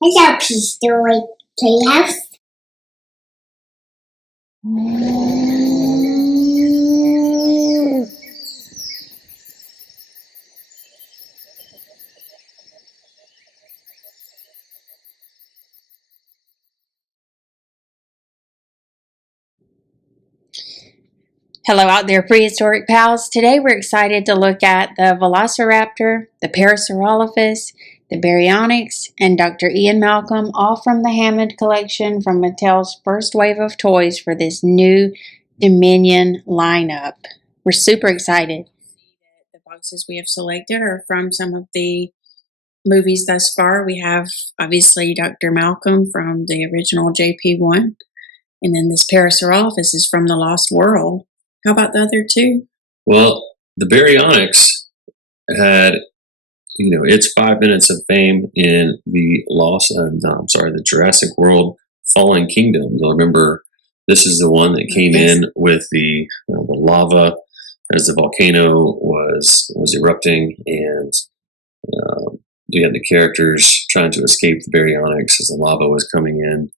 It's a piece story, please. Hello out there, prehistoric pals. Today we're excited to look at the Velociraptor, the Parasaurolophus, the Baryonyx, and Dr. Ian Malcolm, all from the Hammond collection from Mattel's first wave of toys for this new Dominion lineup. We're super excited. The boxes we have selected are from some of the movies thus far. We have obviously Dr. Malcolm from the original JP1, and then this Parasaurolophus is from the Lost World. How about the other two? Well, the Baryonyx had, its 5 minutes of fame in the Jurassic World Fallen Kingdom. You'll remember this is the one that came in with the lava as the volcano was erupting, and you had the characters trying to escape the Baryonyx as the lava was coming in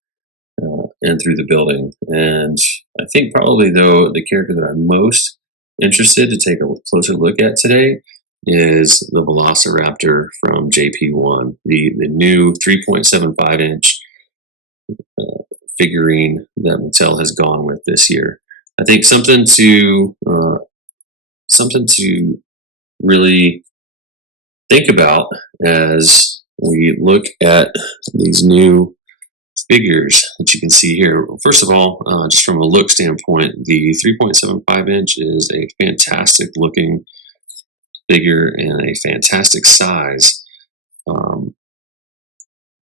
and through the building. And I think probably, though, the character that I'm most interested to take a closer look at today is the Velociraptor from JP1, the new 3.75-inch figurine that Mattel has gone with this year. I think something to really think about as we look at these new figures that you can see here. First of all, just from a look standpoint, the 3.75-inch is a fantastic looking figure and a fantastic size.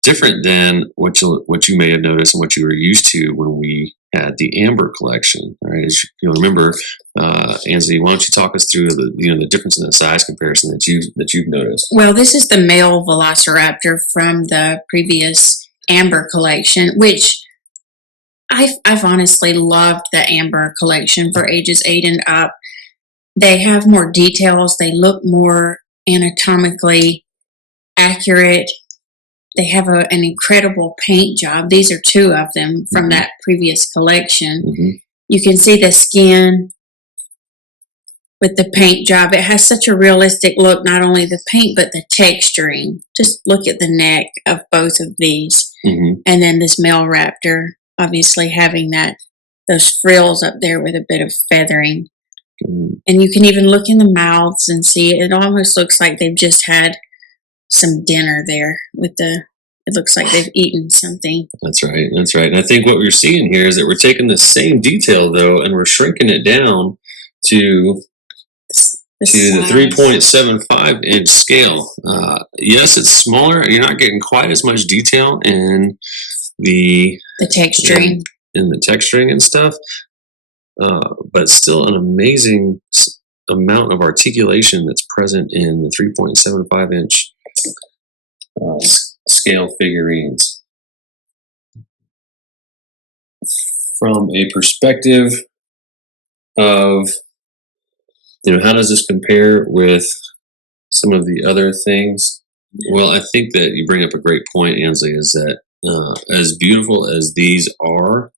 Different than what you may have noticed and what you were used to when we had the Amber collection. All right, as you'll remember, Ansley, why don't you talk us through the difference in the size comparison that you've noticed? Well, this is the male Velociraptor from the previous Amber collection, which I've honestly loved the Amber collection for ages 8 and up. They have more details. They look more anatomically accurate. They have an incredible paint job. These are two of them from that previous collection. You can see the skin with the paint job. It has such a realistic look, not only the paint, but the texturing. Just look at the neck of both of these. And then this male raptor, obviously having those frills up there with a bit of feathering. And you can even look in the mouths and see it almost looks like they've just had some dinner there it looks like they've eaten something. That's right. And I think what we're seeing here is that we're taking the same detail, though, and we're shrinking it down to the 3.75-inch scale. Yes, it's smaller. You're not getting quite as much detail in the texturing. In the texturing and stuff, but still an amazing amount of articulation that's present in the 3.75-inch scale figurines. From a perspective of how does this compare with some of the other things? Well, I think that you bring up a great point, Ansley, is that as beautiful as these are,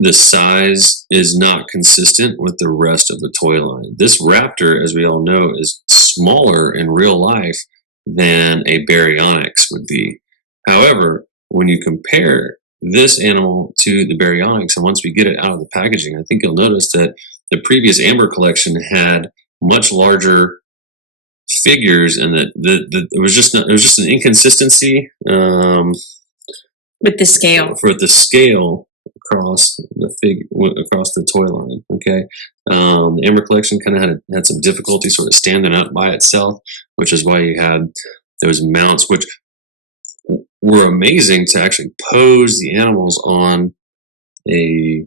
the size is not consistent with the rest of the toy line. This raptor, as we all know, is smaller in real life than a Baryonyx would be. However, when you compare this animal to the Baryonyx, and once we get it out of the packaging, I think you'll notice that the previous Amber collection had much larger figures, and that it was just an inconsistency with the scale. For the scale across the toy line. Okay, the Amber collection kind of had some difficulty sort of standing up by itself, which is why you had those mounts, which were amazing to actually pose the animals on a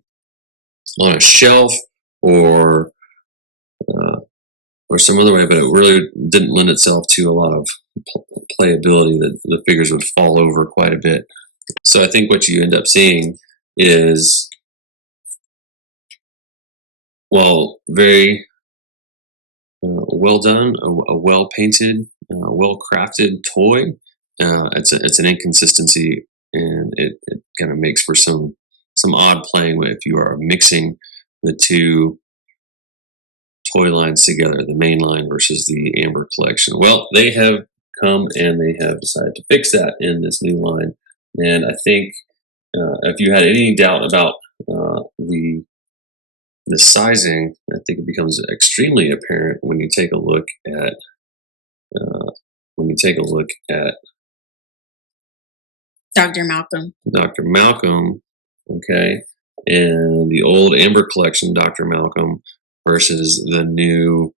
shelf or some other way, but it really didn't lend itself to a lot of playability. That the figures would fall over quite a bit. So I think what you end up seeing is, well, very well done, a well painted, well crafted toy it's an inconsistency, and it kind of makes for some odd playing if you are mixing the two toy lines together, the main line versus the Amber collection. Well, they have come and they have decided to fix that in this new line, and I think if you had any doubt about the sizing, I think it becomes extremely apparent when you take a look at Dr. Malcolm. Dr. Malcolm, okay, and the old Amber collection, Dr. Malcolm, versus the new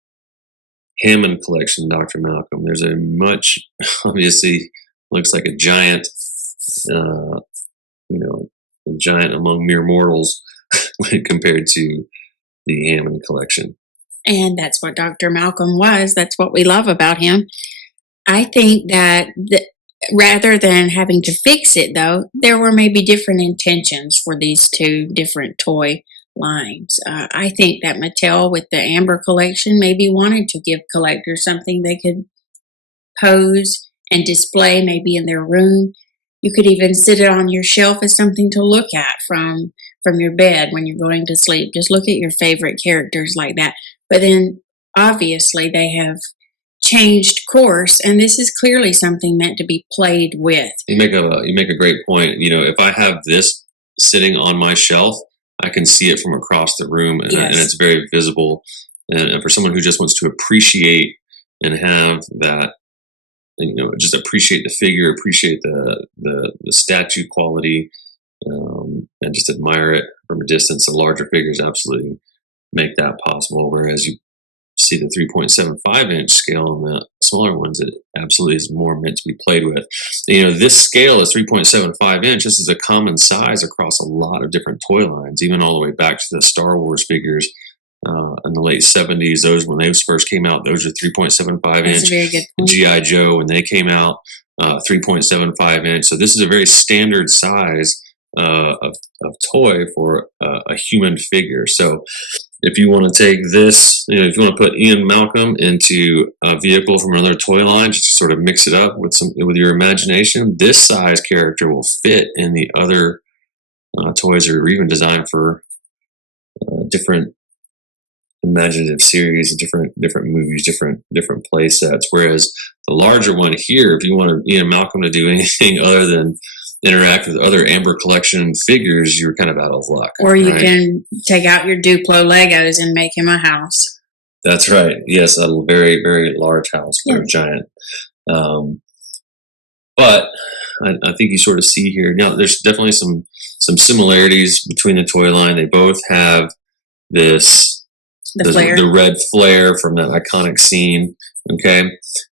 Hammond collection, Dr. Malcolm. There's a much, obviously, looks like a giant, a giant among mere mortals when compared to the Hammond collection. And that's what Dr. Malcolm was. That's what we love about him. I think that rather than having to fix it, though, there were maybe different intentions for these two different toy lines. I think that Mattel with the Amber collection maybe wanted to give collectors something they could pose and display maybe in their room. You could even sit it on your shelf as something to look at from your bed when you're going to sleep. Just look at your favorite characters like that. But then obviously they have changed course, and this is clearly something meant to be played with. You make a great point. If I have this sitting on my shelf, I can see it from across the room, and, Yes. and it's very visible. And for someone who just wants to appreciate and have that, just appreciate the figure, appreciate the statue quality, and just admire it from a distance, the larger figures absolutely make that possible. Whereas you see the 3.75 inch scale on the smaller ones, it absolutely is more meant to be played with. This scale is 3.75 inch. This is a common size across a lot of different toy lines, even all the way back to the Star Wars figures in the late 70s. Those, when those first came out, those are 3.75 That's inch. a very good point. G.I. Joe, when they came out, 3.75 inch. So this is a very standard size of toy for a human figure. So if you want to take this, if you want to put Ian Malcolm into a vehicle from another toy line, just to sort of mix it up with your imagination, this size character will fit in the other toys that are even designed for different imaginative series, different movies, different play sets. Whereas the larger one here, if you want Ian Malcolm to do anything other than interact with other Amber collection figures, you're kind of out of luck. Or you right? can take out your Duplo Legos and make him a house. That's right. Yes, a very, very large house, very Yes. giant. But I think you sort of see here now. There's definitely some similarities between the toy line. They both have the red flare from that iconic scene. Okay,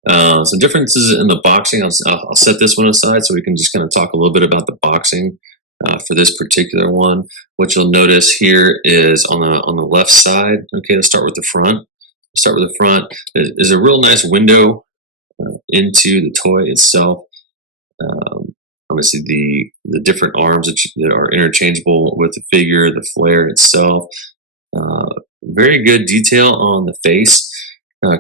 some differences in the boxing. I'll set this one aside so we can just kind of talk a little bit about the boxing for this particular one. What you'll notice here is on the left side. Okay, let's start with the front. There's a real nice window into the toy itself. Obviously, the different arms that are interchangeable with the figure, the flare itself. Very good detail on the face,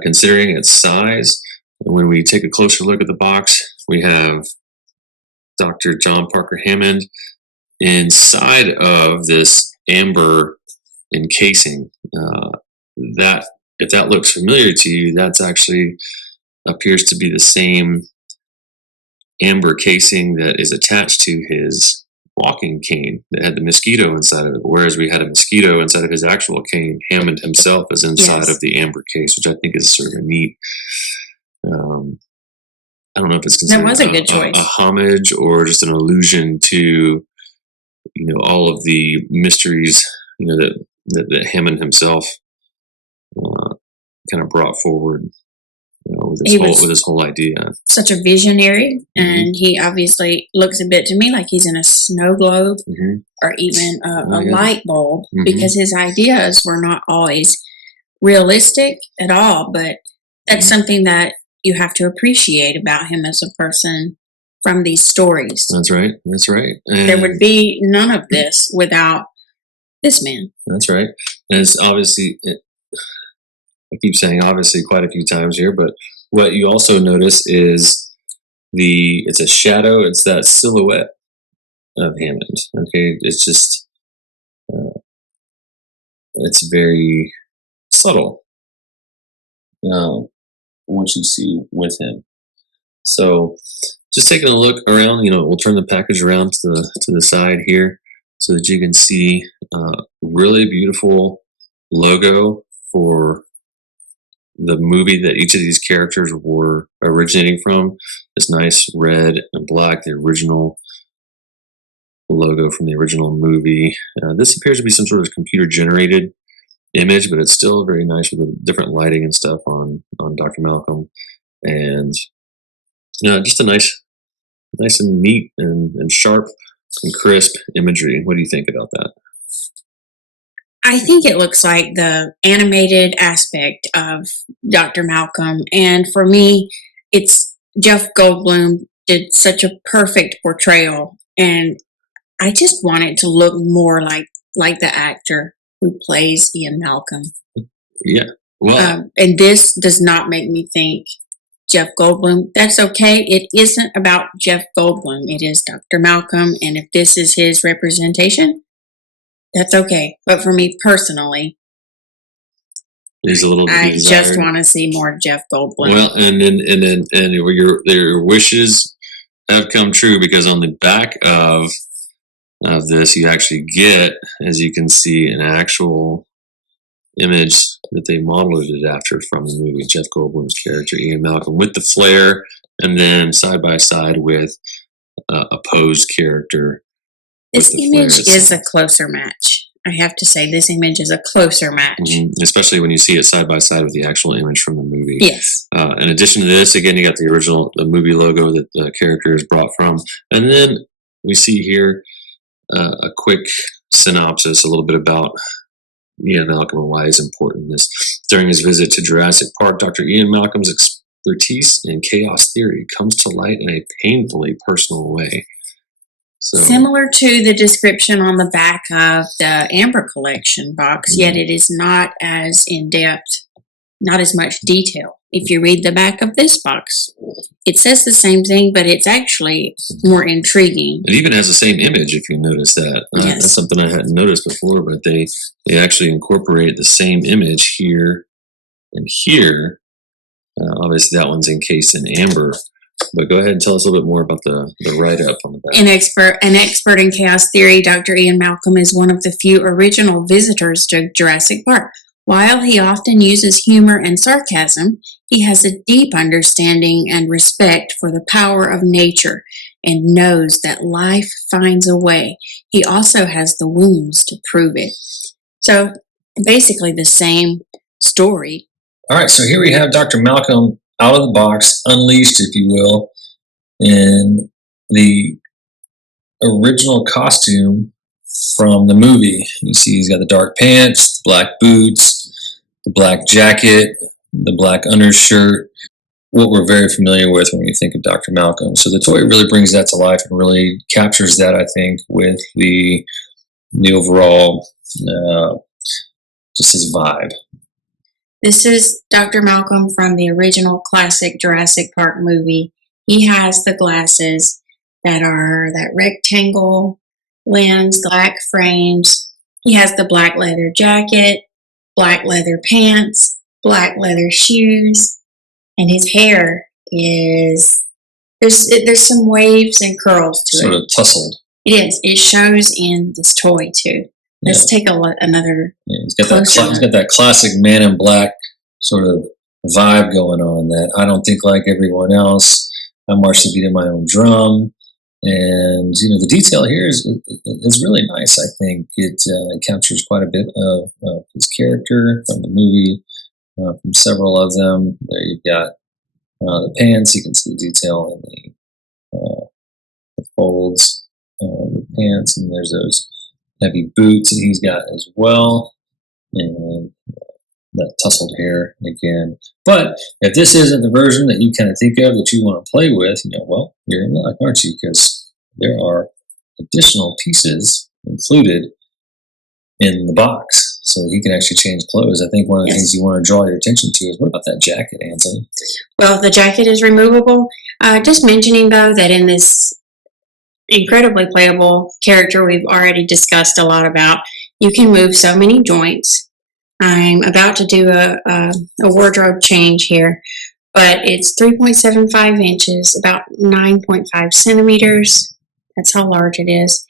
considering its size. When we take a closer look at the box, we have Dr. John Parker Hammond inside of this amber encasing. That, if that looks familiar to you, that's actually appears to be the same amber casing that is attached to his walking cane that had the mosquito inside of it. Whereas we had a mosquito inside of his actual cane, Hammond himself is inside of the amber case, which I think is sort of a neat. I don't know if it's considered was a good choice. a homage or just an allusion to all of the mysteries that Hammond himself kind of brought forward with this whole idea. Such a visionary, and he obviously looks a bit to me like he's in a snow globe or even a light bulb, because his ideas were not always realistic at all, but that's something that you have to appreciate about him as a person from these stories. That's right. And there would be none of this without this man. That's right. And it's obviously, I keep saying obviously quite a few times here, but what you also notice is it's a shadow. It's that silhouette of Hammond. Okay, it's just it's very subtle what you see with him. So just taking a look around, we'll turn the package around to the side here so that you can see really beautiful logo for the movie that each of these characters were originating from. This nice red and black, the original logo from the original movie. This appears to be some sort of computer generated image, but it's still very nice with the different lighting and stuff on Dr. Malcolm, and just a nice and neat and sharp and crisp imagery. What do you think about that? I think it looks like the animated aspect of Dr. Malcolm, and for me, it's Jeff Goldblum did such a perfect portrayal, and I just want it to look more like the actor who plays Ian Malcolm. Yeah, well, and this does not make me think Jeff Goldblum. That's okay. It isn't about Jeff Goldblum. It is Dr. Malcolm, and if this is his representation, that's okay. But for me personally, there's a little bit I of desire. just want to see more Jeff Goldblum. Well, and your wishes have come true, because on the back of this, you actually get, as you can see, an actual image that they modeled it after from the movie. Jeff Goldblum's character, Ian Malcolm, with the flare, and then side by side with a posed character. This image is a closer match. I have to say, this image is a closer match. Especially when you see it side by side with the actual image from the movie. Yes. In addition to this, again, you got the movie logo that the character is brought from. And then we see here a quick synopsis, a little bit about Ian Malcolm and why it's important. During his visit to Jurassic Park, Dr. Ian Malcolm's expertise in chaos theory comes to light in a painfully personal way. So, similar to the description on the back of the Amber Collection box, yet it is not as in-depth, not as much detail. If you read the back of this box, it says the same thing, but it's actually more intriguing. It even has the same image, if you notice that. Yes. That's something I hadn't noticed before, but they actually incorporate the same image here and here. Obviously, that one's encased in amber. But go ahead and tell us a little bit more about the write-up on the back. An expert in chaos theory, Dr. Ian Malcolm is one of the few original visitors to Jurassic Park. While he often uses humor and sarcasm, he has a deep understanding and respect for the power of nature and knows that life finds a way. He also has the wounds to prove it. So basically the same story. All right, so here we have Dr. Malcolm out of the box, unleashed, if you will, in the original costume from the movie. You see he's got the dark pants, the black boots, the black jacket, the black undershirt, what we're very familiar with when we think of Dr. Malcolm. So the toy really brings that to life and really captures that, I think, with the overall, just his vibe. This is Dr. Malcolm from the original classic Jurassic Park movie. He has the glasses that are that rectangle lens, black frames. He has the black leather jacket, black leather pants, black leather shoes, and his hair is, there's some waves and curls to it. Sort of tousled. It is. It shows in this toy too. Let's take another. Yeah, he's got that classic Man in Black sort of vibe going on that I don't think like everyone else. I march the beat of my own drum, and the detail here is really nice. I think it captures quite a bit of his character from the movie, from several of them. There you've got the pants. You can see the detail in the folds of the pants, and there's those heavy boots that he's got as well, and that tousled hair again. But if this isn't the version that you kind of think of that you want to play with, well, you're in luck, aren't you? Because there are additional pieces included in the box. so that he can actually change clothes. I think one of the Yes. things you want to draw your attention to is, what about that jacket, Ansley? Well, the jacket is removable. Just mentioning, though, that in this incredibly playable character we've already discussed a lot about, you can move so many joints. I'm about to do a wardrobe change here, but it's 3.75 inches, about 9.5 centimeters. That's how large it is.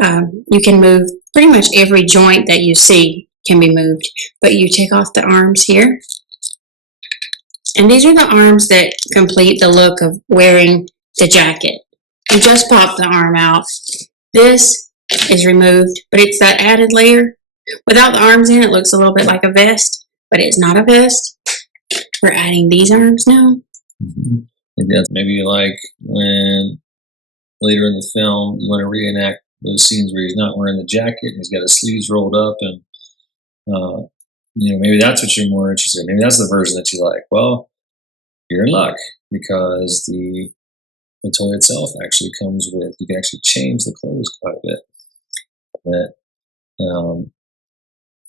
You can move pretty much every joint that you see can be moved, but you take off the arms here. And these are the arms that complete the look of wearing the jacket. You just pop the arm out. This is removed, but it's that added layer. Without the arms in, it looks a little bit like a vest, but it's not a vest. We're adding these arms now. Mm-hmm. I think that's maybe like when later in the film you want to reenact those scenes where he's not wearing the jacket and he's got his sleeves rolled up, and maybe that's what you're more interested in. Maybe that's the version that you like. Well, you're in luck, because the toy itself actually comes with, you can actually change the clothes quite a bit.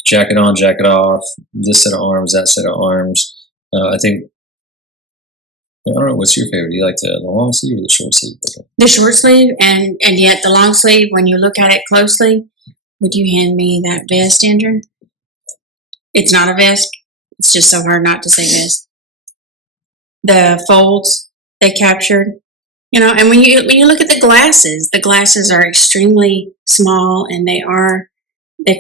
Jacket on, jacket off, this set of arms, that set of arms. I think, I don't know, what's your favorite? Do you like the long sleeve or the short sleeve? The short sleeve, and yet the long sleeve, when you look at it closely, would you hand me that vest, Andrew? It's not a vest. It's just so hard not to say vest. The folds they captured, and when you look at the glasses are extremely small, and they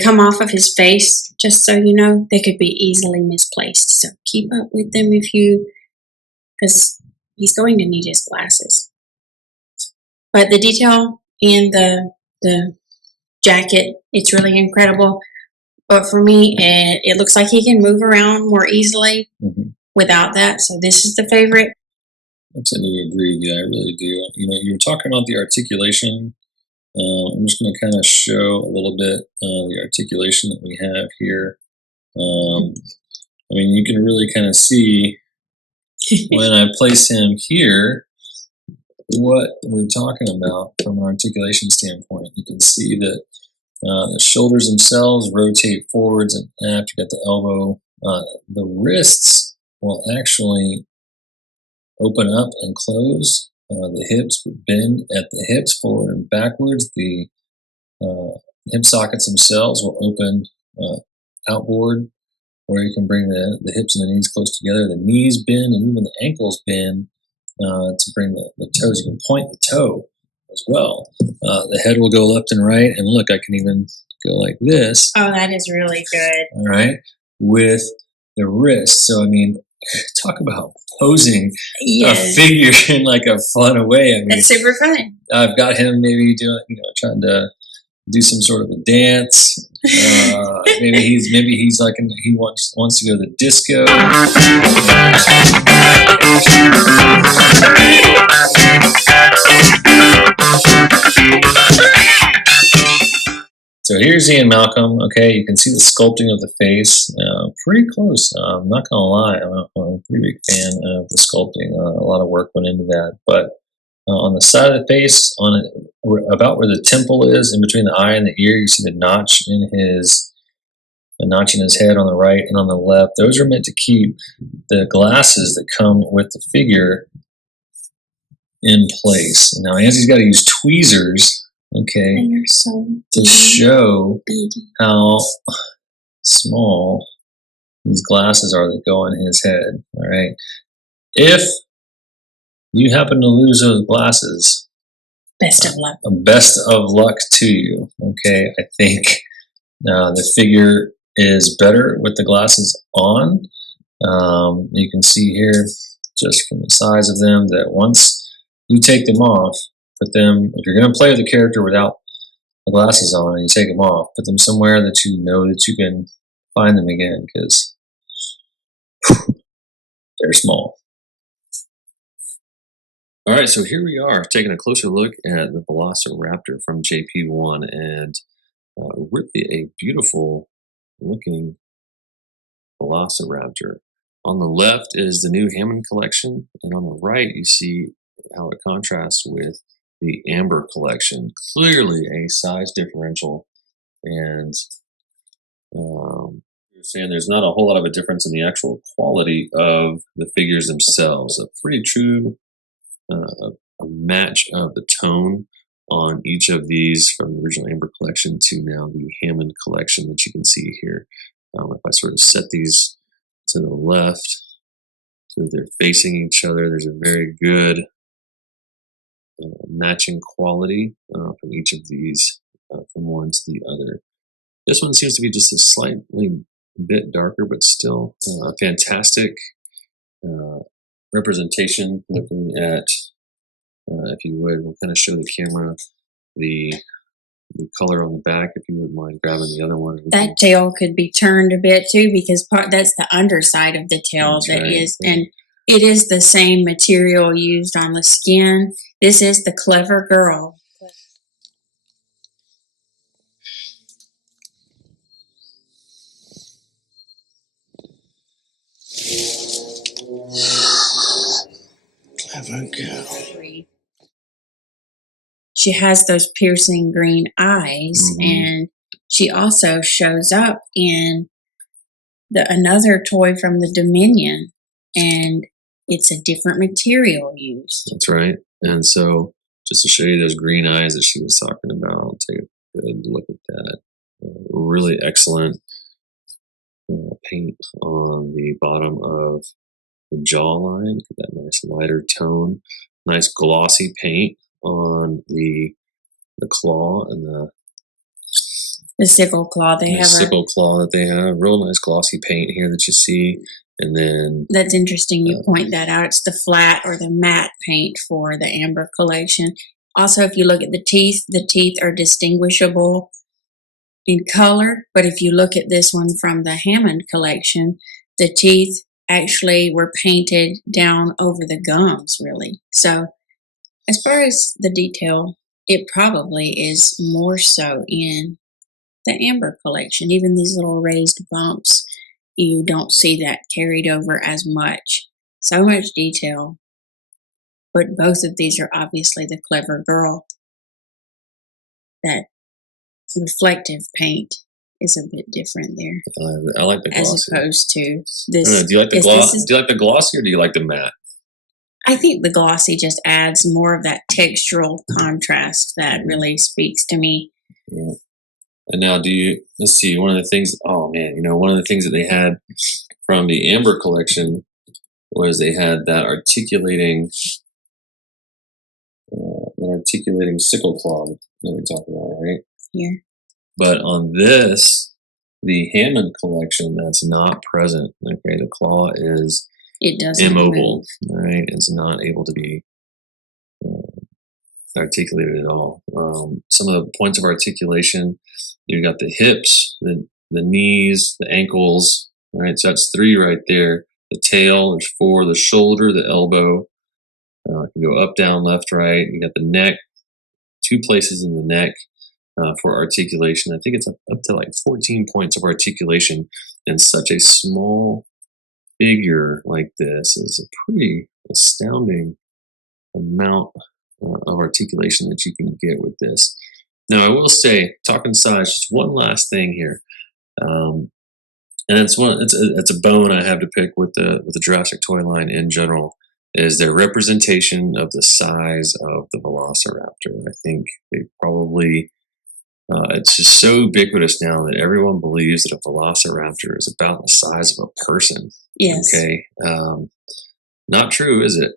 come off of his face, just so you know. They could be easily misplaced. So keep up with them because he's going to need his glasses. But the detail in the jacket, it's really incredible. But for me, it looks like he can move around more easily without that. So this is the favorite. I tend to agree with you. I really do. You were talking about the articulation. I'm just going to kind of show a little bit the articulation that we have here. You can really kind of see when I place him here what we're talking about from an articulation standpoint. You can see that the shoulders themselves rotate forwards and aft. You got the elbow. The wrists will actually open up and close. The hips bend at the hips forward and backwards. The hip sockets themselves will open outboard, where you can bring the hips and the knees close together. The knees bend, and even the ankles bend to bring the toes. You can point the toe as well. The head will go left and right, and look, I can even go like this. Oh, that is really good. All right, with the wrist. So talk about posing a figure in like a fun way. That's super fun. I've got him maybe doing, trying to do some sort of a dance. Maybe he's like he wants to go to the disco. So here's Ian Malcolm. Okay, you can see the sculpting of the face, pretty close. I'm not gonna lie, I'm a pretty big fan of the sculpting. A lot of work went into that. But on the side of the face, about where the temple is, in between the eye and the ear, you see the notch in his head on the right and on the left. Those are meant to keep the glasses that come with the figure in place. Now, Ansley's got to use tweezers. Okay, to show how small these glasses are that go on his head. All right, if you happen to lose those glasses, best of luck. Best of luck to you. Okay, I think the figure is better with the glasses on. You can see here, just from the size of them, that once you take them off, put them, if you're going to play with the character without the glasses on and you take them off, put them somewhere that you know that you can find them again, because they're small. All right, so here we are taking a closer look at the Velociraptor from JP1, and really a beautiful looking Velociraptor. On the left is the new Hammond collection, and on the right you see how it contrasts with the Amber collection. Clearly a size differential, and You're saying there's not a whole lot of a difference in the actual quality of the figures themselves. A pretty true a match of the tone on each of these from the original Amber collection to now the Hammond collection that you can see here. If I sort of set these to the left so that they're facing each other, there's a very good matching quality from each of these from one to the other. This one seems to be just a slightly bit darker, but still a fantastic representation. Looking at, if you would, we'll kind of show the camera the color on the back, if you wouldn't mind grabbing the other one. That tail could be turned a bit too, because that's the underside of the tail That's right. and it is the same material used on the skin. This is the clever girl. Clever girl. She has those piercing green eyes, and she also shows up in another toy from the Dominion, and it's a different material used. That's right. And so, just to show you those green eyes that she was talking about, take a good look at that. Really excellent paint on the bottom of the jawline. Get that nice lighter tone. Nice glossy paint on the claw and the sickle claw. They have sickle claw that they have. Real nice glossy paint here that you see. And then that's interesting you point that out. It's the flat or the matte paint for the Amber collection. Also, if you look at the teeth are distinguishable in color. But if you look at this one from the Hammond collection, the teeth actually were painted down over the gums, really. So as far as the detail, it probably is more so in the Amber collection. Even these little raised bumps, you don't see that carried over as much. So much detail. But both of these are obviously the clever girl. That reflective paint is a bit different there. I like the glossy. As opposed to this. I don't know, do you like the glossy? Do you like the glossy or do you like the matte? I think the glossy just adds more of that textural contrast that really speaks to me. Yeah. And now, let's see, one of the things, one of the things that they had from the Amber collection was they had that articulating sickle claw that we talked about, right? Yeah. But on this, the Hammond collection, that's not present. Okay, the claw is immobile, right? It's not able to be articulated at all. Some of the points of articulation, you've got the hips, the knees, the ankles, right? So that's 3 right there. The tail, there's 4. The shoulder, the elbow, can go up, down, left, right. You got the neck, 2 places in the neck for articulation. I think it's up to like 14 points of articulation, and such a small figure like this is a pretty astounding amount of articulation that you can get with this. Now, I will say, talking size, just one last thing here, and it's a bone I have to pick with the Jurassic toy line in general, is their representation of the size of the Velociraptor. I think they probably it's just so ubiquitous now that everyone believes that a Velociraptor is about the size of a person. Yes. Okay. Not true, is it?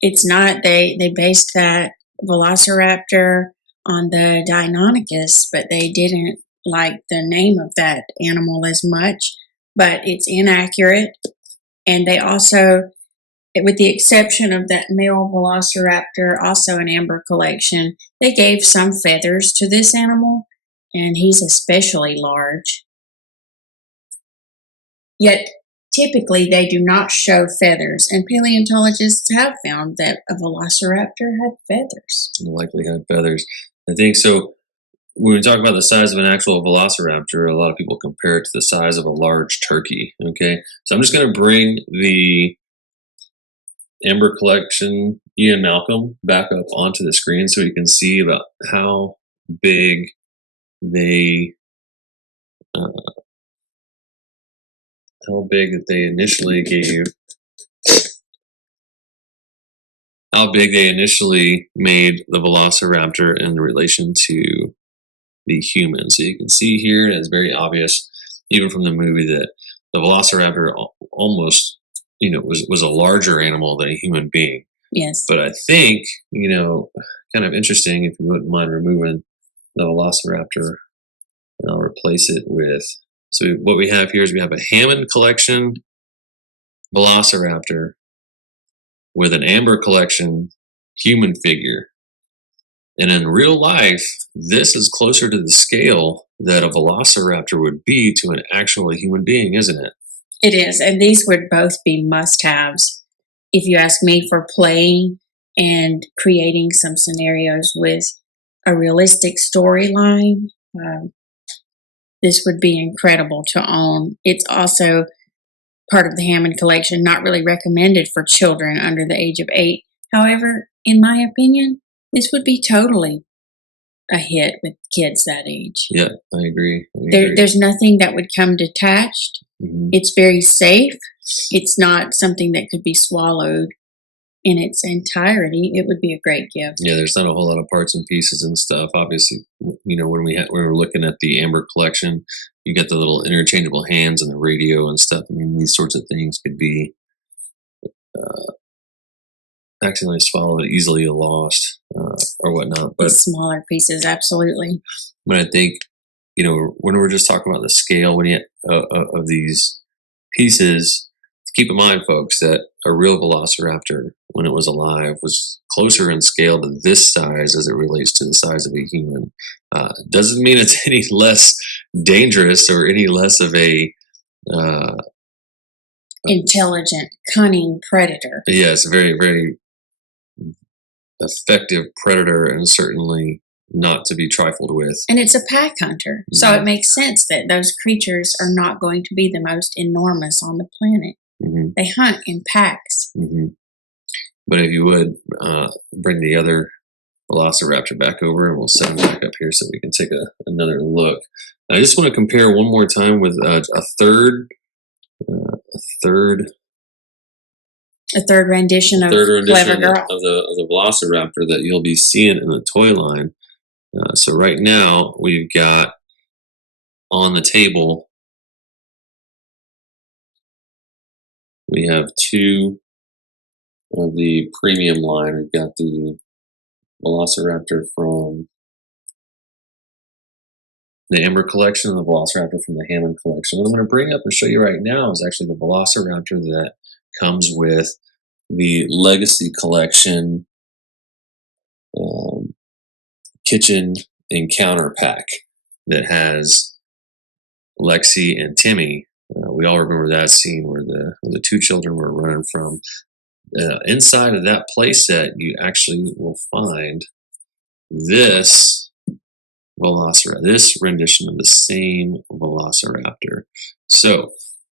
It's not. They based that Velociraptor on the Deinonychus, but they didn't like the name of that animal as much. But it's inaccurate. And they also, with the exception of that male Velociraptor, also an Amber collection, they gave some feathers to this animal, and he's especially large. Yet, typically, they do not show feathers, and paleontologists have found that a Velociraptor had feathers. Likely had feathers. I think so. When we talk about the size of an actual Velociraptor, a lot of people compare it to the size of a large turkey. Okay, so I'm just going to bring the Amber collection Ian Malcolm back up onto the screen so you can see about how big they how big that they initially gave, how big they initially made the Velociraptor in relation to the human. So you can see here, and it's very obvious, even from the movie, that the Velociraptor almost, was a larger animal than a human being. Yes. But I think, kind of interesting, if you wouldn't mind removing the Velociraptor, and I'll replace it with, so what we have here is we have a Hammond collection Velociraptor with an Amber collection human figure. And in real life, this is closer to the scale that a Velociraptor would be to an actual human being, isn't it? It is. And these would both be must-haves. If you ask me, for playing and creating some scenarios with a realistic storyline, this would be incredible to own. It's also part of the Hammond collection, not really recommended for children under the age of 8. However, in my opinion, this would be totally a hit with kids that age. Yeah, I agree. There's nothing that would come detached. Mhm. It's very safe. It's not something that could be swallowed in its entirety. It would be a great gift. Yeah, there's not a whole lot of parts and pieces and stuff. Obviously, when we were looking at the Amber collection, you get the little interchangeable hands and the radio and stuff. I mean, these sorts of things could be accidentally swallowed, easily lost, or whatnot. The But smaller pieces, absolutely. I think, when we're just talking about the scale of these pieces, keep in mind, folks, that a real Velociraptor, when it was alive, was closer in scale to this size as it relates to the size of a human. Doesn't mean it's any less dangerous or any less of a Intelligent, cunning predator. yes, very, very effective predator, and certainly not to be trifled with. And it's a pack hunter. So Mhm. it makes sense that those creatures are not going to be the most enormous on the planet. Mhm. They hunt in packs. Mm-hmm. But if you would bring the other Velociraptor back over, and we'll set him back up here so we can take another look. I just want to compare one more time with a third rendition of rendition Clever of Girl. the Velociraptor that you'll be seeing in the toy line. So right now we've got on the table, we have two of the premium line. We've got the Velociraptor from the Amber collection and the Velociraptor from the Hammond collection. What I'm going to bring up and show you right now is actually the Velociraptor that comes with the Legacy collection kitchen encounter pack that has Lexi and Timmy. We all remember that scene where the two children were running from. Inside of that playset, you actually will find this Velociraptor, this rendition of the same Velociraptor. So,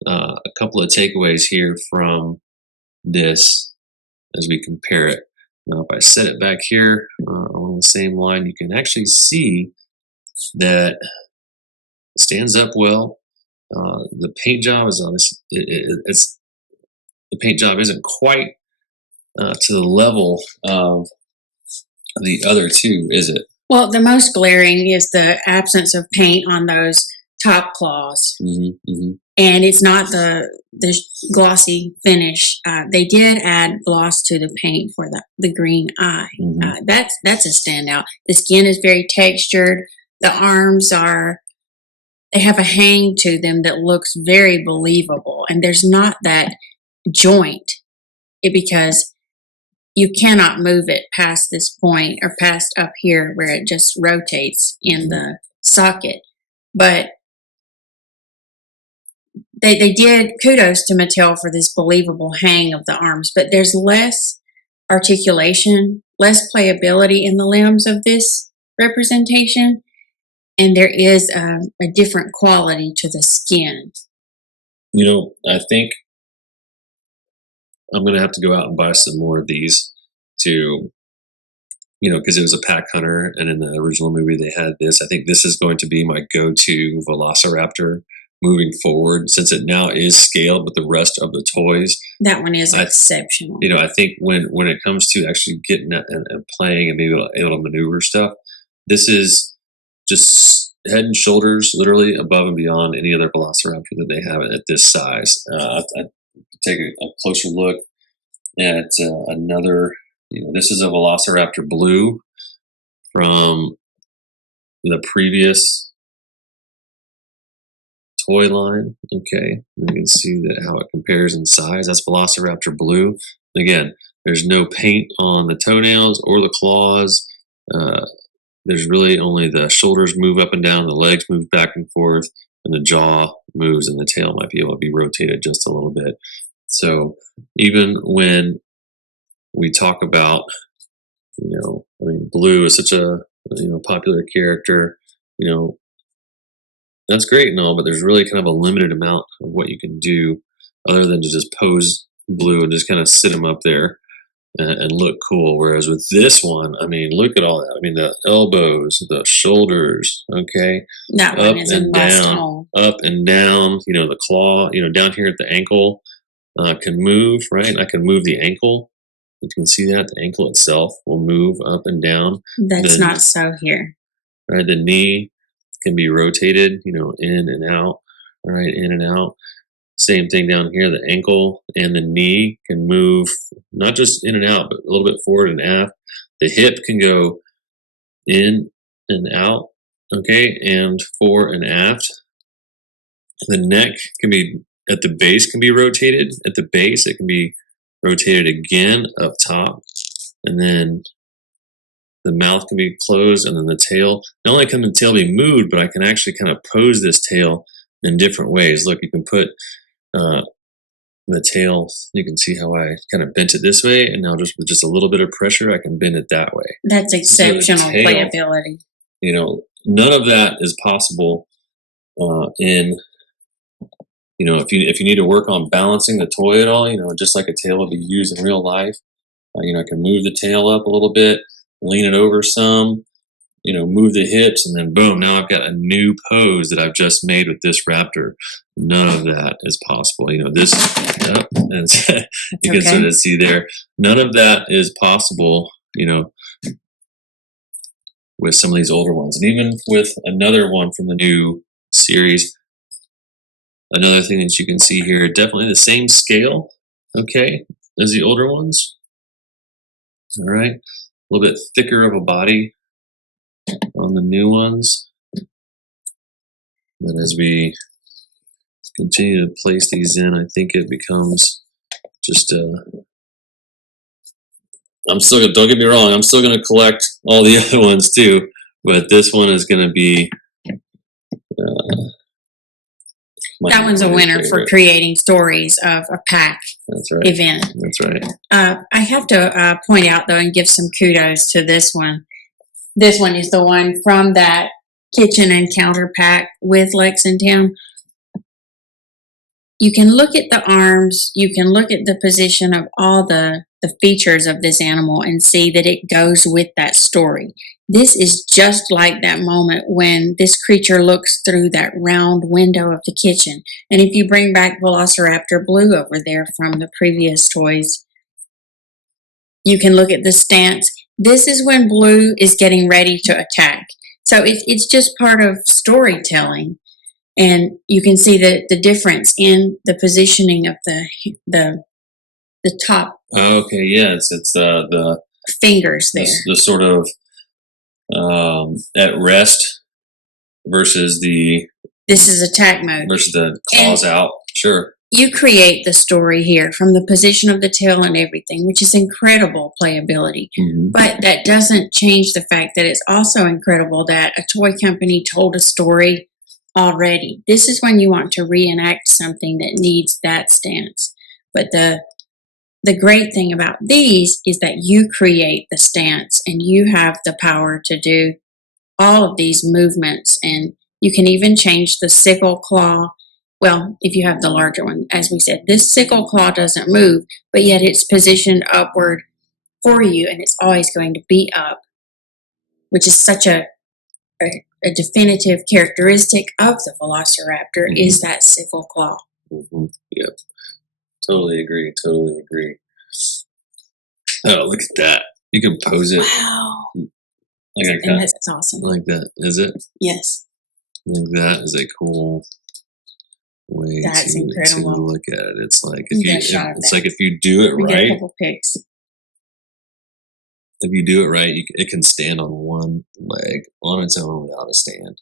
a couple of takeaways here from this as we compare it. Now, if I set it back here on the same line, you can actually see that it stands up well. The paint job is obviously the paint job isn't quite to the level of the other two, is it? Well, the most glaring is the absence of paint on those top claws. Mm-hmm, mm-hmm. And it's not the glossy finish. They did add gloss to the paint for the green eye. Mm-hmm. That's a standout. The skin is very textured. The arms they have a hang to them that looks very believable. And there's not that joint because you cannot move it past this point or past up here where it just rotates in the socket. But they did kudos to Mattel for this believable hang of the arms, but there's less articulation, less playability in the limbs of this representation, and there is a different quality to the skin. I think I'm going to have to go out and buy some more of these to because it was a pack hunter, and in the original movie they had this. I think this is going to be my go-to Velociraptor moving forward, since it now is scaled with the rest of the toys. That one is I- exceptional. I think when it comes to actually getting it and playing and being able to maneuver stuff, this is just head and shoulders, literally above and beyond any other Velociraptor that they have at this size. I take a closer look at another. This is a Velociraptor blue from the previous toy line. Okay, you can see that how it compares in size. That's Velociraptor blue. Again, there's no paint on the toenails or the claws. There's really only the shoulders move up and down, the legs move back and forth, and the jaw moves, and the tail might be able to be rotated just a little bit. So even when we talk about, Blue is such a popular character, that's great and all, but there's really kind of a limited amount of what you can do other than to just pose Blue and just kind of sit him up there and look cool. Whereas with this one, look at all that. The elbows, the shoulders, okay, That up one is and embossed down, home. up and down. The claw, down here at the ankle can move, right? I can move the ankle. You can see that the ankle itself will move up and down. That's Then- not so here. Right, the knee can be rotated, in and out. All right, in and out. Same thing down here. The ankle and the knee can move not just in and out, but a little bit forward and aft. The hip can go in and out, okay, and fore and aft. The neck can be at the base, can be rotated. At the base, it can be rotated again up top, and then the mouth can be closed, and then the tail. Not only can the tail be moved, but I can actually kind of pose this tail in different ways. Look, you can put the tail, you can see how I kind of bent it this way, and now just with just a little bit of pressure, I can bend it that way. That's exceptional tail. playability. None of that is possible in, if you need to work on balancing the toy at all, just like a tail would be used in real life. I can move the tail up a little bit, lean it over some, move the hips, and then boom, now I've got a new pose that I've just made with this raptor. None of that is possible. This, and you can sort of see there, none of that is possible, with some of these older ones. And even with another one from the new series, another thing that you can see here, definitely the same scale, okay, as the older ones. All right, a little bit thicker of a body on the new ones. But as we continue to place these in, I think it becomes just I'm still gonna, don't get me wrong, I'm still gonna collect all the other ones too, but this one is gonna be That one's a winner for creating stories of a pack That's right. event. That's right. I have to point out, though, and give some kudos to this one. This one is the one from that kitchen encounter pack with Lex and Tim. You can look at the arms, you can look at the position of all the features of this animal and see that it goes with that story. This is just like that moment when this creature looks through that round window of the kitchen. And if you bring back Velociraptor Blue over there from the previous toys, you can look at the stance. This is when Blue is getting ready to attack. So it's just part of storytelling. And you can see the difference in the positioning of the top Okay, yes, it's the fingers there. the sort of at rest versus the This is attack mode. claws out. Sure. You create the story here from the position of the tail and everything, which is incredible playability. Mm-hmm. But that doesn't change the fact that it's also incredible that a toy company told a story already. This is when you want to reenact something that needs that stance. But the great thing about these is that you create the stance and you have the power to do all of these movements, and you can even change the sickle claw. Well, if you have the larger one, as we said, this sickle claw doesn't move, but yet it's positioned upward for you, and it's always going to be up which is such a definitive characteristic of the Velociraptor, is that sickle claw. Yep. Totally agree. Totally agree. Oh, look at that. You can pose it. Wow. Like And that's awesome. like that. Is it? Yes. Like that is a cool way That's to incredible. look at it. It's like We if you got a shot of it's that. like if you do it We get a right, couple pics. if you do it right, it can stand on one leg on its own without a stand.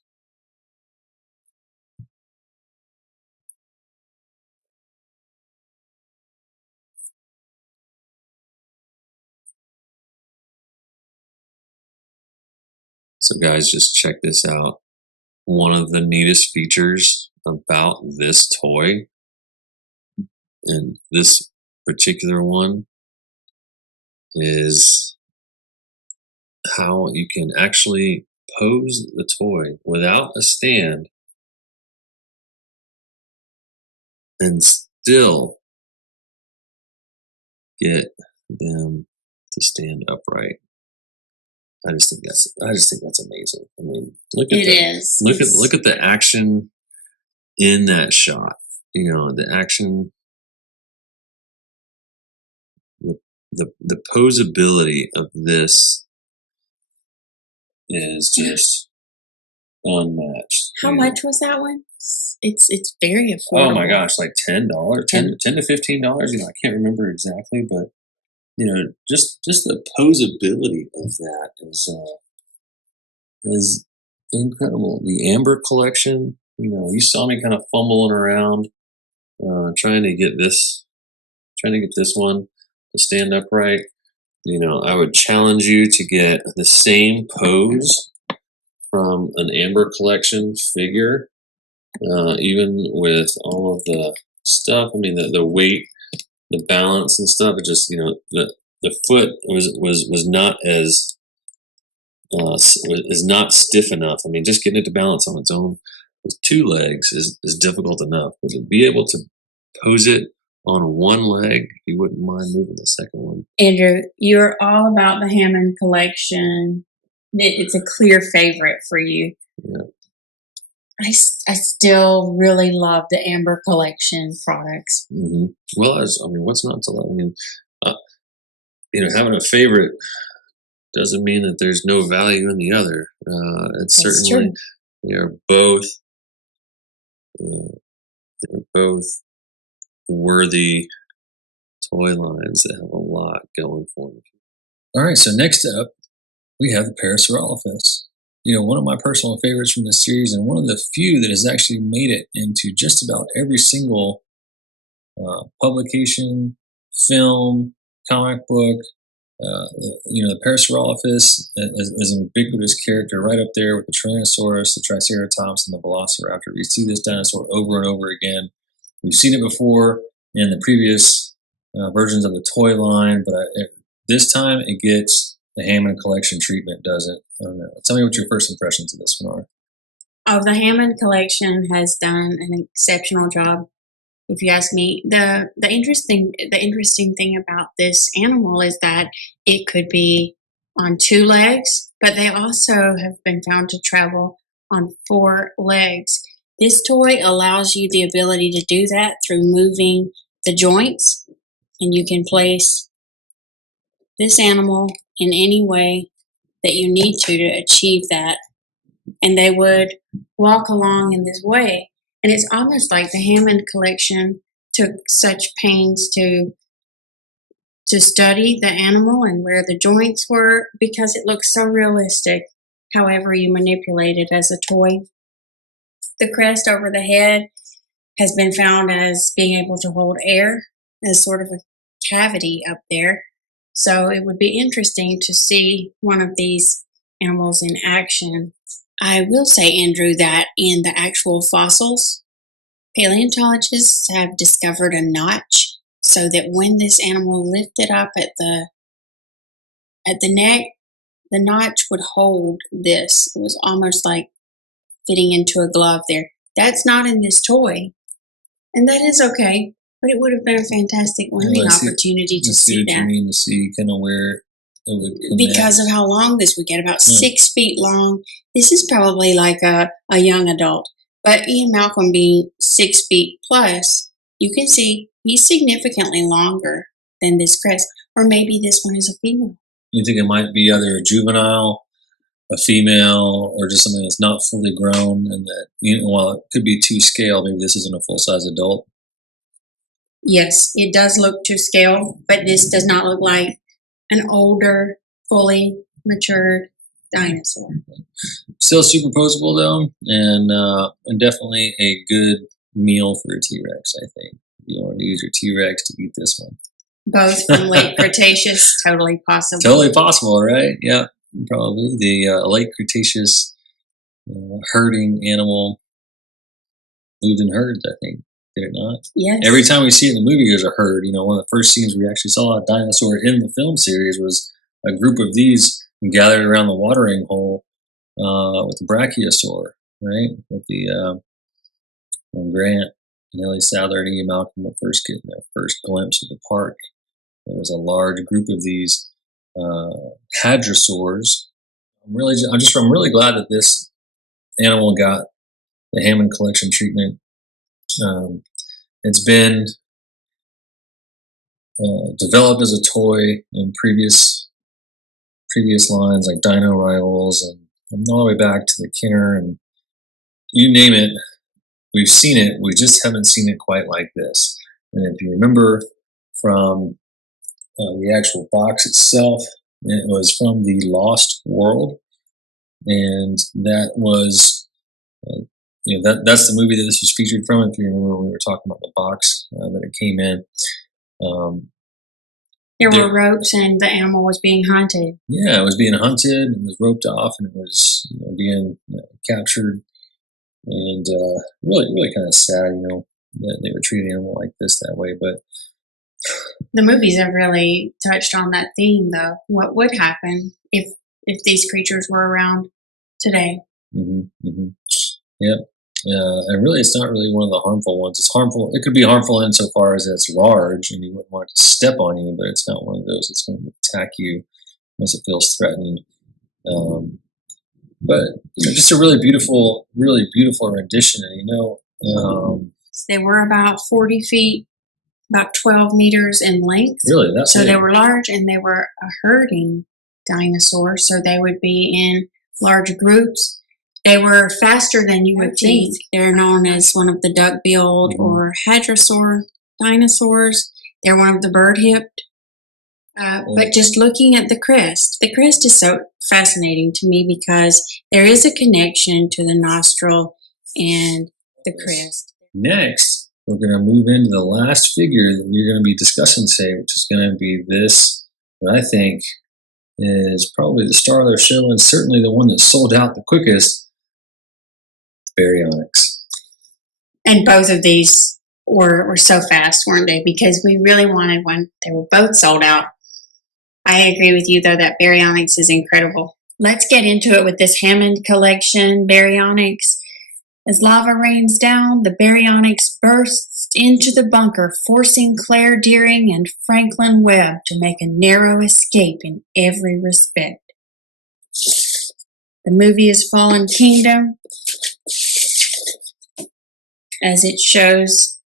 So guys, just check this out. One of the neatest features about this toy, and this particular one, is how you can actually pose the toy without a stand and still get them to stand upright. I just think that's amazing. I mean, look at look at the action in that shot. You know, the action, the posability of this is just unmatched. How much was that one? It's very affordable. Oh my gosh, like $10, $10 to $15. You know, I can't remember exactly, but you know, just the posability of that is incredible. The Amber collection, you know, you saw me kind of fumbling around, trying to get this one to stand upright. You know, I would challenge you to get the same pose from an Amber collection figure, even with all of the stuff. I mean, the weight, the balance and stuff. It just, you know, the foot was not as is not stiff enough. I mean, just getting it to balance on its own with two legs is difficult enough. But to be able to pose it on one leg, if you wouldn't mind moving the second one. Andrew, you're all about the Hammond collection. It's a clear favorite for you. Yeah. I still really love the Amber collection products. Well, I mean, what's not to love? I mean, you know, having a favorite doesn't mean that there's no value in the other. It's That's certainly true. they're both worthy toy lines that have a lot going for them. All right, so next up, we have the Parasaurolophus. You know, one of my personal favorites from this series, and one of the few that has actually made it into just about every single publication, film, comic book. You know, the Parasaurolophus is an ubiquitous character right up there with the Tyrannosaurus, the Triceratops, and the Velociraptor. We see this dinosaur over and over again. We've seen it before in the previous versions of the toy line, but this time it gets the Hammond collection treatment, doesn't it? Tell me what your first impressions of this one are. Oh, the Hammond collection has done an exceptional job. If you ask me, the interesting thing about this animal is that it could be on two legs, but they also have been found to travel on four legs. This toy allows you the ability to do that through moving the joints, and you can place this animal in any way that you need to achieve that. And they would walk along in this way. And it's almost like the Hammond collection took such pains to study the animal and where the joints were, because it looks so realistic, however you manipulate it as a toy. The crest over the head has been found as being able to hold air as sort of a cavity up there. So it would be interesting to see one of these animals in action. I will say, Andrew, that in the actual fossils, paleontologists have discovered a notch so that when this animal lifted up at the neck, the notch would hold this. It was almost like fitting into a glove there. That's not in this toy, and that is okay, but it would have been a fantastic learning opportunity to see that. You mean to see kind of where it would connect. Because of how long this would get, about 6 feet long. This is probably like a young adult. But Ian Malcolm being 6 feet plus, you can see he's significantly longer than this crest. Or maybe this one is a female. You think it might be either a juvenile, a female, or just something that's not fully grown, and that, while it could be to scale, maybe this isn't a full-size adult? Yes, it does look to scale, but this does not look like an older, fully matured dinosaur. Still superposable though, and definitely a good meal for a T-Rex, I think. You want to use your T-Rex to eat this one. Both from late Cretaceous, totally possible. Totally possible, right? Yeah, probably. The late Cretaceous herding animal moved in herds, I think. Did it not? Yes. Every time we see it in the movie, there's a herd. One of the first scenes we actually saw a dinosaur in the film series was a group of these gathered around the watering hole with the Brachiosaur, right? With the when Grant and Ellie Sadler and Ian Malcolm were first getting their first glimpse of the park. There was a large group of these hadrosaurs. I'm really glad that this animal got the Hammond collection treatment. It's been developed as a toy in previous lines like Dino Rivals and all the way back to the Kenner, and you name it, we've seen it. We just haven't seen it quite like this. And if you remember from the actual box itself, it was from the Lost World, and that was that's the movie that this was featured from. If you remember, when we were talking about the box that it came in. There were ropes, and the animal was being hunted. Yeah, it was being hunted, and it was roped off, and it was being captured, and really kind of sad, that they would treat an animal like this that way. But the movies have really touched on that theme, though. What would happen if these creatures were around today? Yep. And really, it's not really one of the harmful ones. It's harmful. It could be harmful insofar as it's large and you wouldn't want it to step on you, but it's not one of those that's going to attack you once it feels threatened. But just a really beautiful rendition. And they were about 40 feet, about 12 meters in length. Really, that's so they were large, and they were a herding dinosaur, so they would be in large groups. They were faster than you would think. They're known as one of the duck-billed or hadrosaur dinosaurs. They're one of the bird-hipped. But just looking at the crest is so fascinating to me because there is a connection to the nostril and the crest. Next, we're going to move into the last figure that we're going to be discussing today, which is going to be this, what I think is probably the star of the show and certainly the one that sold out the quickest. Baryonyx. And both of these were so fast, weren't they? Because we really wanted one. They were both sold out. I agree with you, though, that Baryonyx is incredible. Let's get into it with this Hammond collection, Baryonyx. As lava rains down, the Baryonyx bursts into the bunker, forcing Claire Deering and Franklin Webb to make a narrow escape in every respect. The movie is Fallen Kingdom, as it shows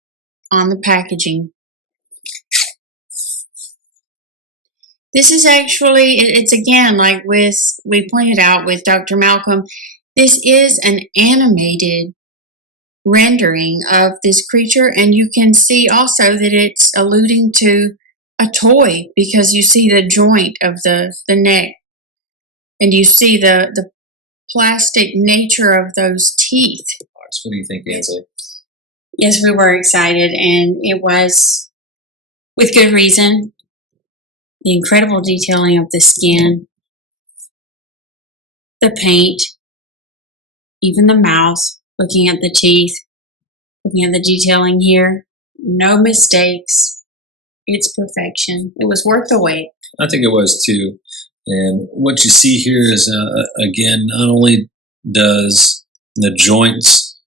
on the packaging. This is actually, it's again, like we pointed out with Dr. Malcolm, this is an animated rendering of this creature, and you can see also that it's alluding to a toy because you see the joint of the neck, and you see the plastic nature of those teeth. What do you think, Ansley? Yes, we were excited, and it was with good reason. The incredible detailing of the skin, the paint, even the mouth, looking at the teeth, looking at the detailing here, no mistakes. It's perfection. It was worth the wait. I think it was too. And what you see here is, again, not only does the joints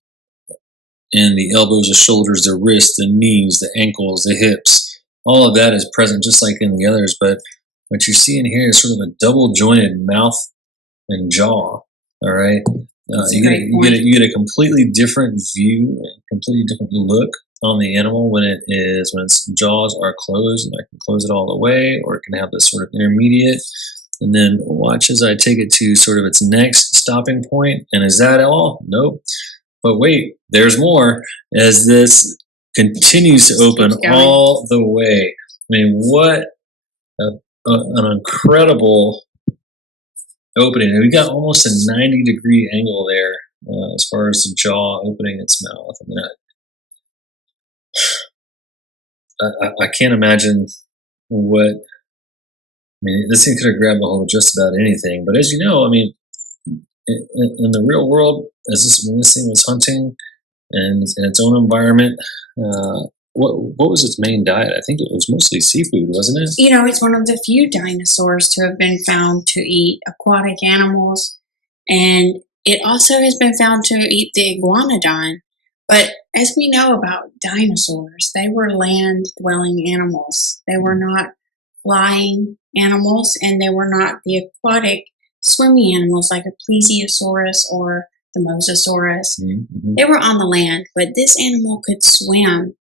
in the elbows, the shoulders, the wrists, the knees, the ankles, the hips, all of that is present just like in the others, but what you're seeing here is sort of a double jointed mouth and jaw. All right, you get a completely different view, a completely different look on the animal when its jaws are closed, and I can close it all the way, or it can have this sort of intermediate. And then watch as I take it to sort of its next stopping point. And is that all? Nope. But wait, there's more as this continues to open all the way. I mean, what an incredible opening. And we got almost a 90-degree angle there as far as the jaw opening its mouth. I mean, I can't imagine what. I mean, this thing could have grabbed a hold of just about anything. But as you know, I mean, in the real world, when this thing was hunting and in its own environment, what was its main diet? I think it was mostly seafood, wasn't it? You know, it's one of the few dinosaurs to have been found to eat aquatic animals, and it also has been found to eat the iguanodon. But as we know about dinosaurs, they were land-dwelling animals. They were not flying animals, and they were not the aquatic swimming animals like a plesiosaurus or the mosasaurus. Mm-hmm. They were on the land, but this animal could swim.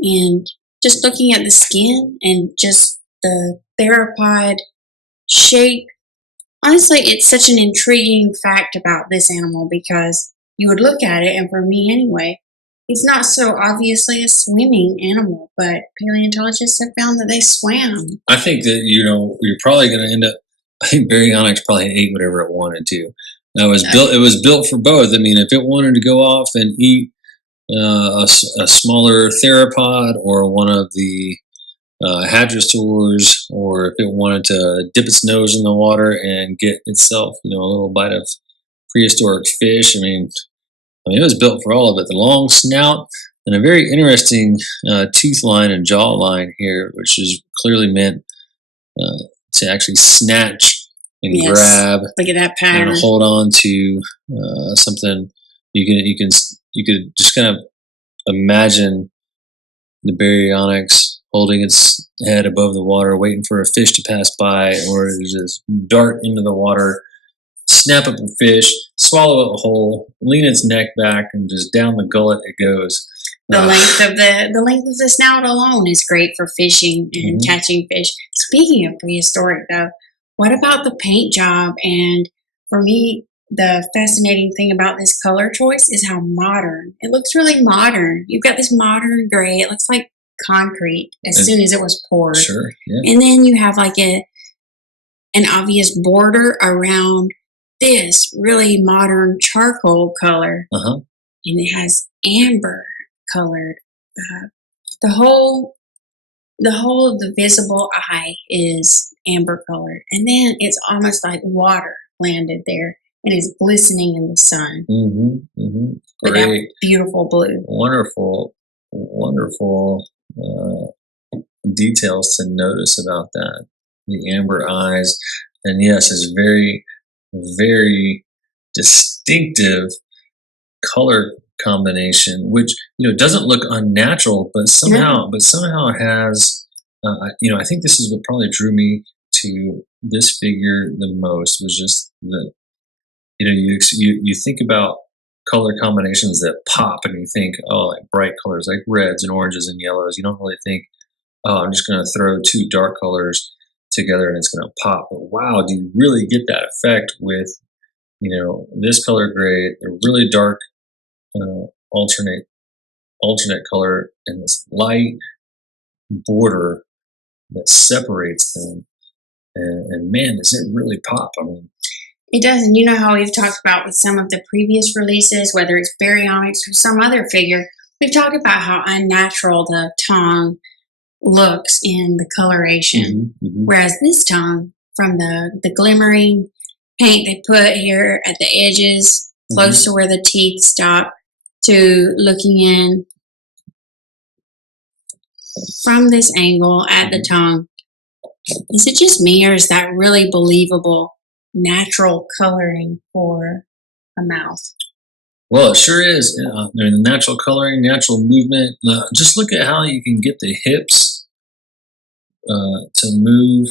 And just looking at the skin and just the theropod shape, honestly, it's such an intriguing fact about this animal because you would look at it, and for me anyway, it's not so obviously a swimming animal, but paleontologists have found that they swam. I think that, you're probably going to end up, I think Baryonyx probably ate whatever it wanted to. Now, it was built for both. I mean, if it wanted to go off and eat a smaller theropod or one of the hadrosaurs, or if it wanted to dip its nose in the water and get itself, a little bite of prehistoric fish. I mean, it was built for all of it. The long snout and a very interesting tooth line and jaw line here, which is clearly meant to actually snatch and grab. Look at that pattern. And hold on to something. You could just kind of imagine the Baryonyx holding its head above the water, waiting for a fish to pass by, or just dart into the water, snap up a fish, swallow it whole, lean its neck back, and just down the gullet it goes. The length of the snout alone is great for fishing and catching fish. Speaking of prehistoric, though, what about the paint job? And for me, the fascinating thing about this color choice is how modern. It looks really modern. You've got this modern gray. It looks like concrete as soon as it was poured. Sure, yeah. And then you have like an obvious border around this really modern charcoal color. Uh-huh. And it has amber colored. The whole of the visible eye is amber colored. And then it's almost like water landed there. And it's glistening in the sun. With that beautiful blue. Wonderful details to notice about that. The amber eyes. And yes, it's very, very distinctive color combination, which doesn't look unnatural, but somehow has. I think this is what probably drew me to this figure the most, was just the. You think about color combinations that pop, and you think, like bright colors like reds and oranges and yellows. You don't really think, I'm just going to throw two dark colors together and it's going to pop. But wow, do you really get that effect with, this color gray, a really dark alternate color, and this light border that separates them. And man, does it really pop? I mean, it does. And you know how we've talked about with some of the previous releases, whether it's Baryonyx or some other figure, we've talked about how unnatural the tongue looks in the coloration. Whereas this tongue, from the glimmering paint they put here at the edges, close to where the teeth stop, to looking in from this angle at the tongue, is it just me, or is that really believable natural coloring for a mouth? Well, it sure is. The natural coloring, natural movement. Just look at how you can get the hips to move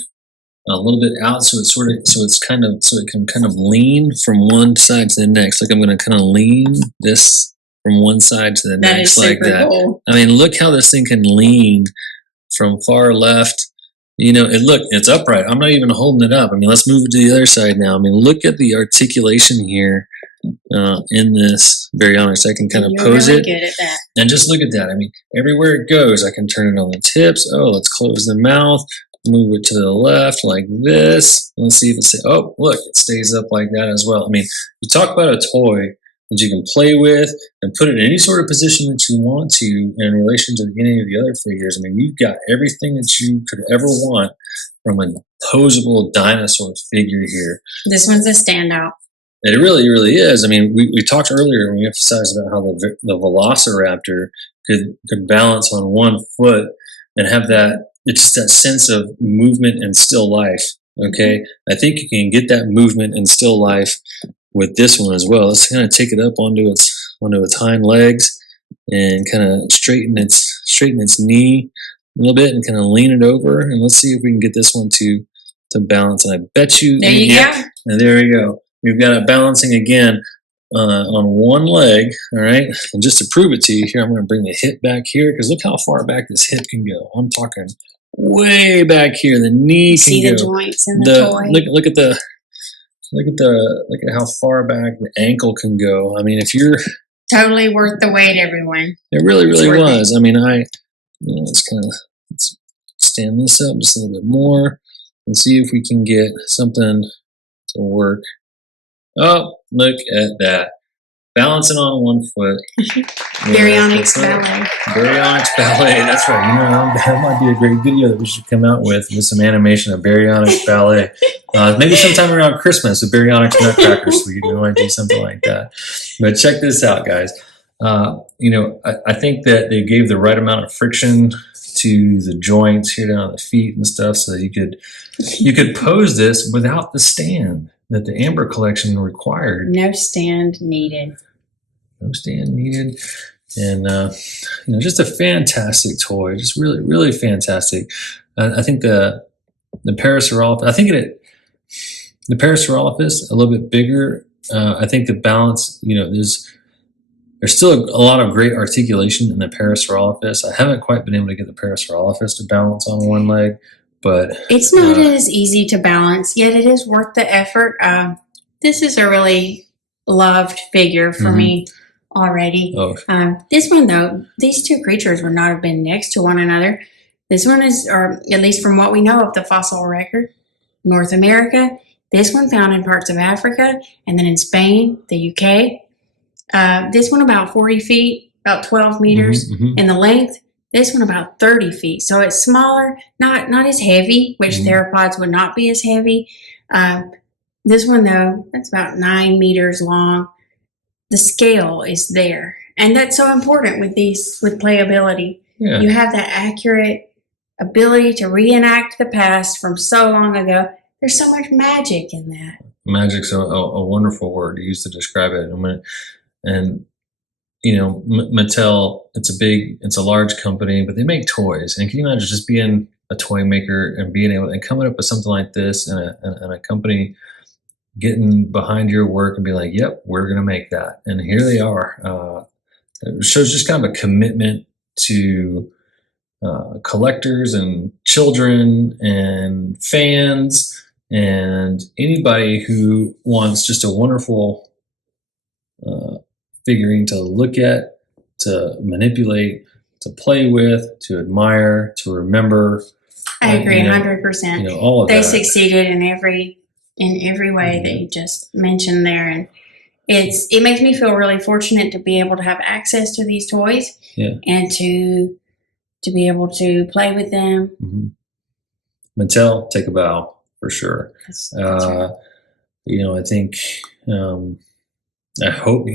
a little bit out, so it can kind of lean from one side to the next. Like I'm going to kind of lean this from one side to the That next, is like super that. cool. I mean, look how this thing can lean from far left. It's upright. I'm not even holding it up. I mean, let's move it to the other side now. I mean, look at the articulation here in this Baryonyx. I can kind of You're pose really it. good at that. And just look at that. I mean, everywhere it goes, I can turn it on the tips. Oh, let's close the mouth. Move it to the left like this. Let's see if it stays. Oh, look, it stays up like that as well. I mean, you talk about a toy that you can play with and put it in any sort of position that you want to in relation to any of the other figures. I mean, you've got everything that you could ever want from a posable dinosaur figure here. This one's a standout. It really, really is. I mean, we talked earlier when we emphasized about how the Velociraptor could balance on one foot and have it's just that sense of movement and still life. Okay, I think you can get that movement and still life with this one as well. Let's kind of take it up onto its hind legs and kind of straighten its knee a little bit and kind of lean it over. And let's see if we can get this one to balance. And I bet you There you go. And there you go. We've got it balancing again on one leg, all right? And just to prove it to you here, I'm going to bring the hip back here because look how far back this hip can go. I'm talking way back here. The knee can See go. the joints in the toy. Look at how far back the ankle can go. I mean, if you're Totally worth the wait, everyone. it really, It's really worth was. I mean, let's stand this up just a little bit more and see if we can get something to work. Oh, look at that. Balancing on one foot. Baryonyx ballet. Baryonyx ballet. That's right. That might be a great video that we should come out with some animation of Baryonyx ballet. Maybe sometime around Christmas, a Baryonyx Nutcracker Suite. We might do something like that. But check this out, guys. I think that they gave the right amount of friction to the joints here down the feet and stuff, so that you could pose this without the stand that the Amber collection required. No stand needed. No stand needed. And, just a fantastic toy. Just really, really fantastic. I think the Parasaurolophus, the Parasaurolophus, a little bit bigger. I think the balance, there's still a lot of great articulation in the Parasaurolophus. I haven't quite been able to get the Parasaurolophus to balance on one leg. But it's not as easy to balance, yet it is worth the effort. This is a really loved figure for me already. Oh. This one, though, these two creatures would not have been next to one another. This one is, or at least from what we know of the fossil record, North America. This one found in parts of Africa, and then in Spain, the UK. This one about 40 feet, about 12 meters in the length. This one about 30 feet, so it's smaller, not as heavy, which theropods would not be as heavy. This one, though, that's about 9 meters long. The scale is there, and that's so important with playability. Yeah. You have that accurate ability to reenact the past from so long ago. There's so much magic in that. Magic's a wonderful word to use to describe it. Mattel, it's a large company, but they make toys. And can you imagine just being a toy maker and being able and coming up with something like this and a company getting behind your work and be like, yep, we're going to make that. And here they are. It shows just kind of a commitment to collectors and children and fans and anybody who wants just a wonderful figurine to look at, to manipulate, to play with, to admire, to remember. I agree 100%. All of they that. succeeded in every way that you just mentioned there, and it makes me feel really fortunate to be able to have access to these toys and to be able to play with them. Mattel, take a bow for sure. That's right. I think. I hope, I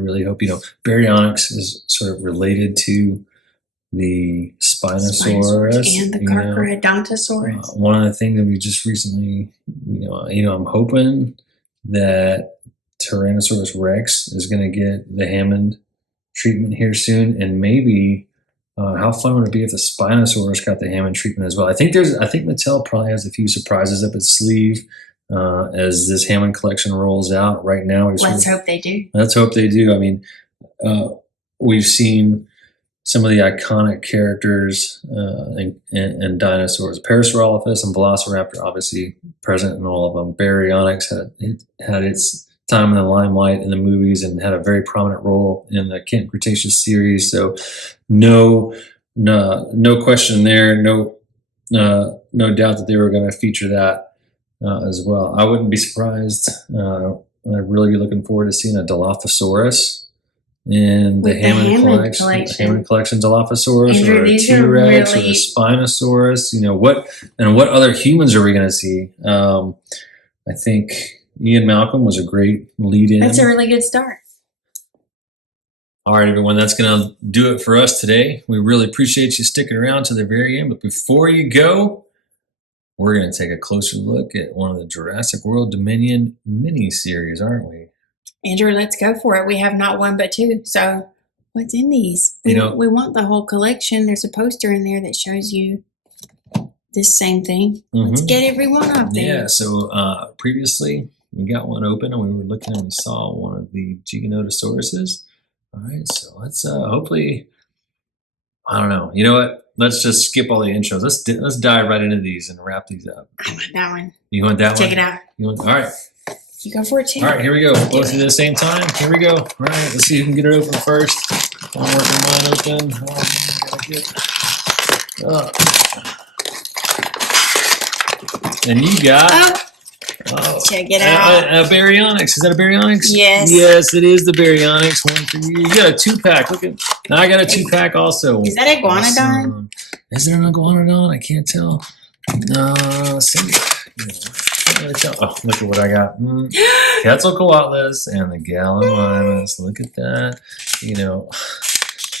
really hope, Baryonyx is sort of related to the Spinosaurus and the Carcharodontosaurus. One of the things that we just recently, I'm hoping that Tyrannosaurus Rex is going to get the Hammond treatment here soon, and maybe How fun would it be if the Spinosaurus got the Hammond treatment as well? I think Mattel probably has a few surprises up its sleeve as this Hammond collection rolls out. Right now, Let's hope they do. let's hope they do. I mean, we've seen some of the iconic characters and dinosaurs. Parasaurolophus and Velociraptor, obviously present in all of them. Baryonyx had its time in the limelight in the movies and had a very prominent role in the Camp Cretaceous series. So no question there. No doubt that they were going to feature that as well. I wouldn't be surprised. I'd really be looking forward to seeing a Dilophosaurus in the Hammond collection. Hammond collection Dilophosaurus Andrew, or a these are T-Rex or really- a Spinosaurus. What other humans are we going to see? I think Ian Malcolm was a great lead-in. That's a really good start. All right, everyone, that's going to do it for us today. We really appreciate you sticking around to the very end. But before you go, we're going to take a closer look at one of the Jurassic World Dominion mini-series, aren't we? Andrew, let's go for it. We have not one but two. So what's in these? We want the whole collection. There's a poster in there that shows you this same thing. Let's get every one of them. Yeah, so previously we got one open and we were looking and we saw one of the Giganotosauruses. All right, so let's hopefully, I don't know. You know what? Let's just skip all the intros. Let's dive right into these and wrap these up. I want that one. You want that one? Check it out. All right. You go for it too. All right, here we go. Both at the same time. Here we go. All right, let's see who can get it open first. I'm working mine open. And you got. Check it out. A Baryonyx. Is that a Baryonyx? Yes. Yes, it is the Baryonyx. One for you. You got a 2-pack. Look at. Now I got a 2-pack also. Is that iguanodon? Is it an iguanodon? I can't tell. No, let's see. Oh, look at what I got. Quetzalcoatlus and the Gallimimus. Look at that.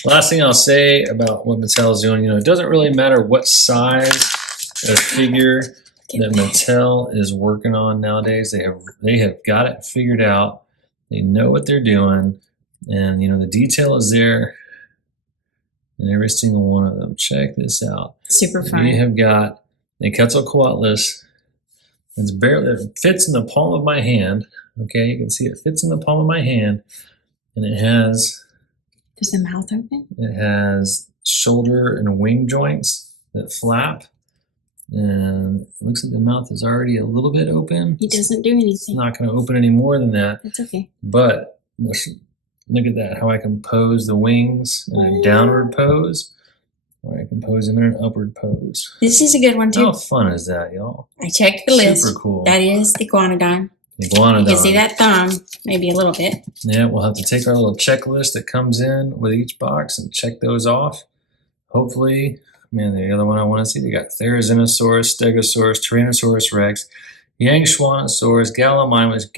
Last thing I'll say about what Mattel's doing, it doesn't really matter what size of figure that Mattel is working on nowadays. They have got it figured out. They know what they're doing, and the detail is there in every single one of them. Check this out. Super fun. We have got a Quetzalcoatlus. It fits in the palm of my hand. Okay, you can see it fits in the palm of my hand, and it has. Does the mouth open? It has shoulder and wing joints that flap. And it looks like the mouth is already a little bit open. He doesn't do anything. It's not going to open any more than that. That's okay. But look at that, how I can pose the wings in a downward pose, or I can pose them in an upward pose. This is a good one too. How fun is that, y'all? I checked the list. Super cool. That is iguanodon. Iguanodon. You can see that thumb, maybe a little bit. Yeah, we'll have to take our little checklist that comes in with each box and check those off. Hopefully, the other one I want to see, they got Therizinosaurus, Stegosaurus, Tyrannosaurus Rex, Yangtzeanosaurus, Gallimimus,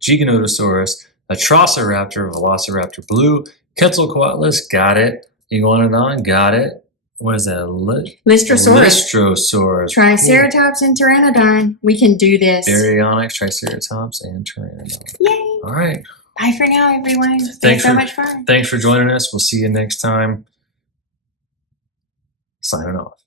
Giganotosaurus, Atrociraptor, Velociraptor Blue, Quetzalcoatlus, got it. Iguanodon, got it. What is that? Lystrosaurus. Lystrosaurus. Triceratops and Pteranodon. We can do this. Baryonyx, Triceratops, and Pteranodon. Yay. All right. Bye for now, everyone. Thanks Thanks so for- much fun. Thanks for joining us. We'll see you next time. Signing off.